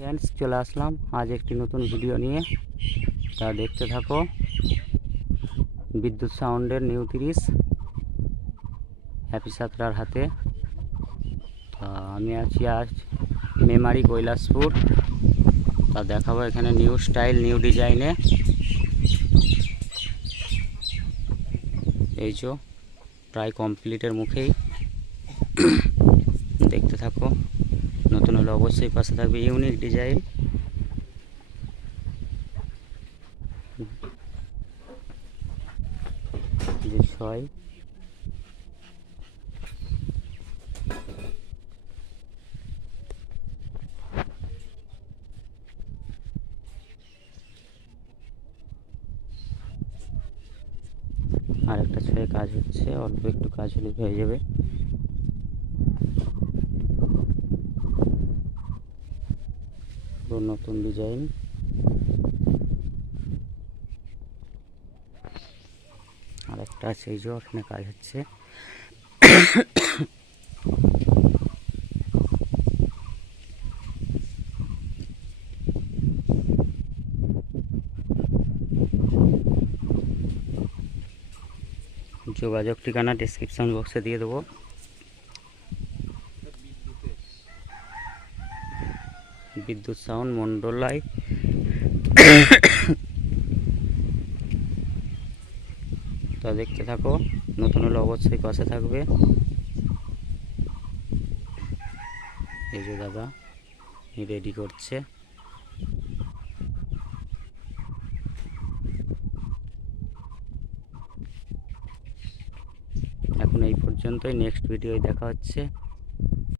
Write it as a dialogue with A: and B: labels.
A: Friends চলে আসলাম আজ একটি নতুন ভিডিও নিয়ে। তা দেখতে থাকো। বিদ্যুৎ সাউন্ডের নিউ তিরিশ হ্যাপি সাতরার হাতে। তা আমি আছি আজ মেমারি কৈলাসপুর। তা দেখাবো এখানে নিউ স্টাইল নিউ ডিজাইনে এই যে, প্রায় কমপ্লিটের মুখেই। দেখতে থাকো। নতুন হলে অবশ্যই পাশে থাকবে ইউনিক ডিজাইন। ছয়। আর একটা ছয় কাজ হচ্ছে, অল্প একটু কাজ হলে হয়ে যাবে। পুরো নতুন ডিজাইন। আর একটা আছে, এই যে ওখানে কাজ হচ্ছে। যোগাযোগ ঠিকানা ডিসক্রিপশন বক্সে দিয়ে দেবো। বিদ্যুৎ সাউন্ড মন্ডলাই তা দেখতে থাকো, নতুন হলে অবশ্যই পাশে থাকবে। এই যে দাদা রেডি করছে। এখন এই পর্যন্তই নেক্সট ভিডিওয় দেখা হচ্ছে।